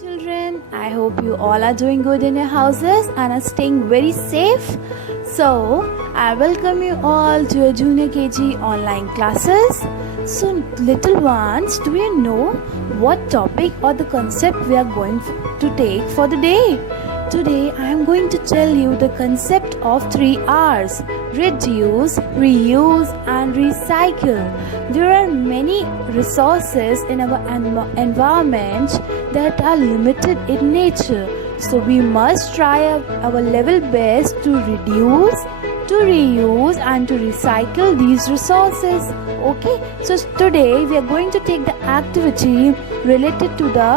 Children, I hope you all are doing good in your houses and are staying very safe. So, I welcome you all to your junior KG online classes. So, little ones, do you know what topic or the concept we are going to take for the day? Today, I am going to tell you the concept of 3 R's: reduce, reuse, and recycle. There are many resources in our environment that are limited in nature. So, we must try our level best to reduce, to reuse, and to recycle these resources. Okay, so today we are going to take the activity related to the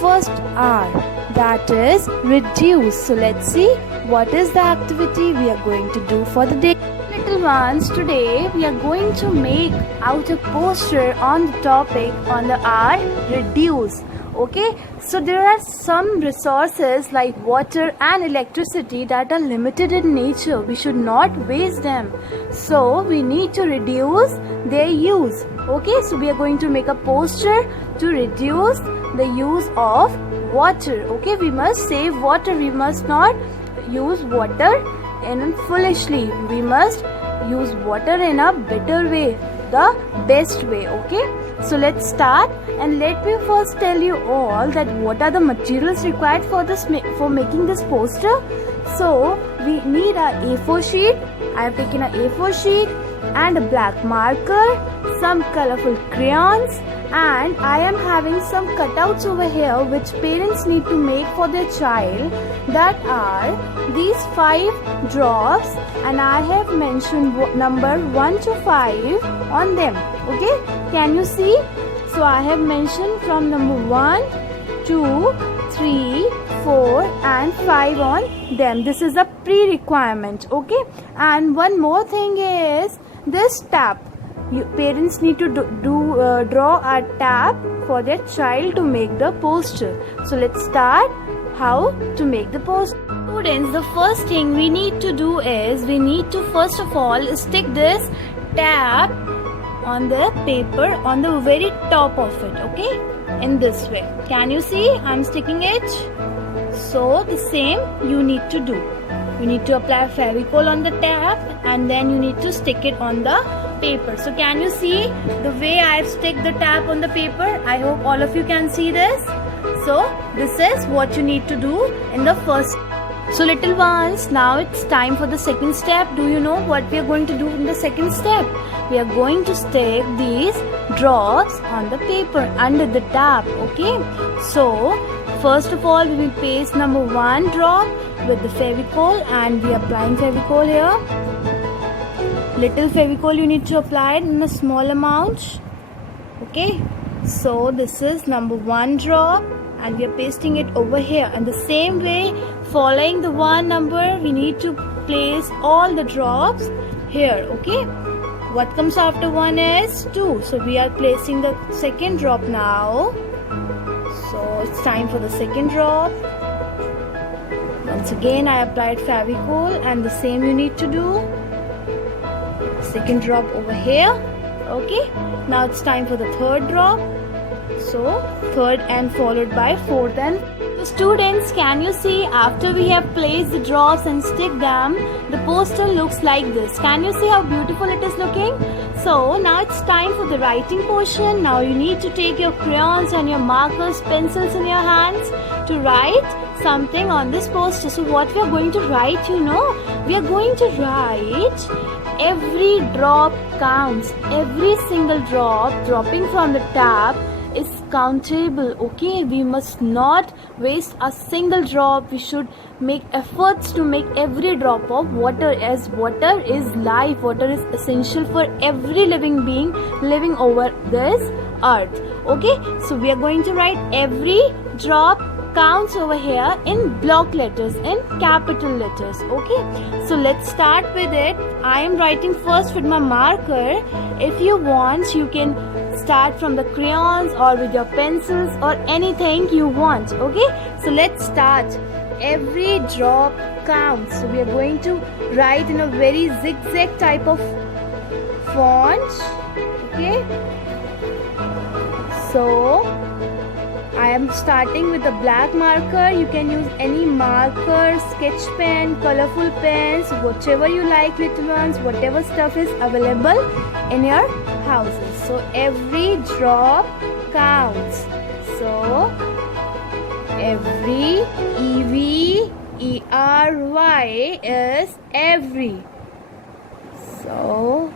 first R, that is reduce. So let's see what is the activity we are going to do for the day. Little ones, today we are going to make out a poster on the topic on the R, reduce. Okay, so there are some resources like water and electricity that are limited in nature. We should not waste them, so we need to reduce their use. Okay, so we are going to make a poster to reduce the use of water. Okay, we must save water. We must not use water in foolishly. We must use water in a better way, the best way. Okay, so let's start, and let me first tell you all that what are the materials required for making this poster. So we need a A4 sheet. I have taken a A4 sheet and a black marker, some colorful crayons, and I am having some cutouts over here which parents need to make for their child. That are these 5 drops, and I have mentioned number 1 to 5 on them. Okay, can you see? So I have mentioned from number 1, 2, 3, 4 and 5 on them. This is a pre-requirement. Okay, and one more thing is this tap. Parents need to draw a tap for their child to make the poster. So let's start how to make the poster. Students, the first thing we need to do is we need to first of all stick this tap on the paper on the very top of it. Okay, in this way. Can you see? I'm sticking it. So the same you need to do. You need to apply Fevicol on the tap, and then you need to stick it on the paper. So can you see the way I've stick the tap on the paper? I hope all of you can see this. So this is what you need to do in the first. So little ones, now it's time for the second step. Do you know what we are going to do in the second step? We are going to stick these drops on the paper under the tap. Okay, so first of all we will paste number 1 drop with the Fevicol, and we are applying Fevicol here. Little Fevicol you need to apply it in a small amount. Okay, so this is number 1 drop, and we are pasting it over here. And the same way, following the 1 number, we need to place all the drops here. Okay, what comes after 1 is 2, so we are placing the second drop now. So it's time for the second drop. Once again I applied Fevicol, and the same you need to do. Second drop over here. Okay, now it's time for the third drop. So third and followed by fourth. And so students, can you see after we have placed the drops and stick them, the poster looks like this. Can you see how beautiful it is looking? So now it's time for the writing portion. Now you need to take your crayons and your markers, pencils in your hands to write something on this poster. So what we are going to write, you know, we are going to write every drop counts. Every single drop dropping from the tap is countable. Okay, we must not waste a single drop. We should make efforts to make every drop of water, as water is life. Water is essential for every living being living over this earth. Okay, so we are going to write every drop counts over here in block letters, in capital letters. Okay, so let's start with it. I am writing first with my marker. If you want, you can start from the crayons or with your pencils or anything you want. Okay, so let's start. Every drop counts. So we are going to write in a very zigzag type of font. Okay, so I am starting with a black marker. You can use any marker, sketch pen, colorful pens, whatever you like, little ones, whatever stuff is available in your houses. So every drop counts. So every, EVERY is every. So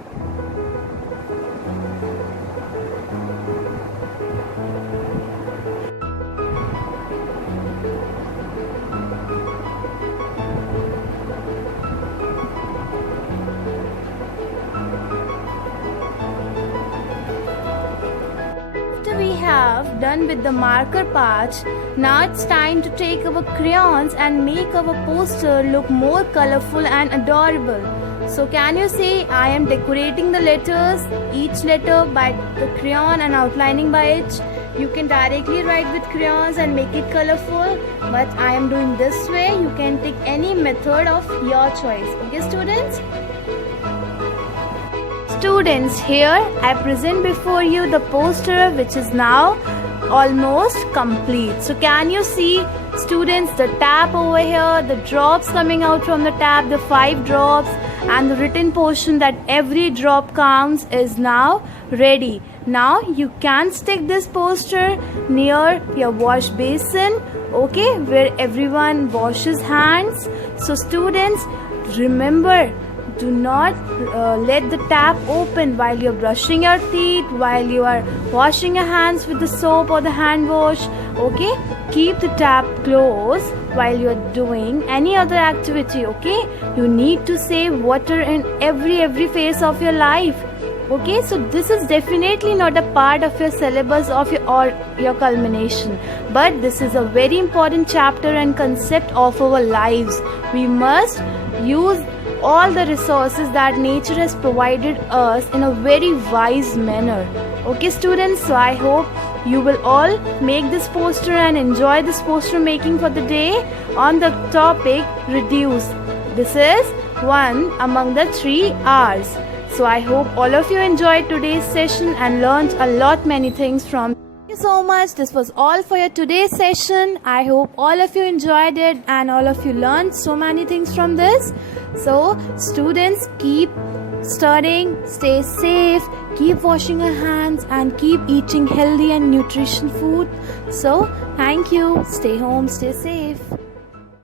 after we have done with the marker part, now it's time to take our crayons and make our poster look more colorful and adorable. So can you see I am decorating the letters, each letter by the crayon and outlining by it. You can directly write with crayons and make it colorful, but I am doing this way. You can take any method of your choice. Okay, students? Students, here I present before you the poster which is now almost complete. So can you see, students, the tap over here, the drops coming out from the tap, the 5 drops, and the written portion that every drop counts is now ready. Now you can stick this poster near your wash basin, okay, where everyone washes hands. So students, remember, do not let the tap open while you're brushing your teeth, while you are washing your hands with the soap or the hand wash. Okay, keep the tap closed while you're doing any other activity. Okay, you need to save water in every phase of your life. Okay, so this is definitely not a part of your syllabus of your culmination, but this is a very important chapter and concept of our lives. We must use all the resources that nature has provided us in a very wise manner. Okay, students, so I hope you will all make this poster and enjoy this poster making for the day on the topic reduce. This is one among the 3 R's. So I hope all of you enjoyed today's session and learned a lot many things from. Thank you so much. This was all for your today's session. I hope all of you enjoyed it and all of you learned so many things from this. So students, keep studying, stay safe, keep washing your hands and keep eating healthy and nutritious food. So thank you. Stay home, stay safe.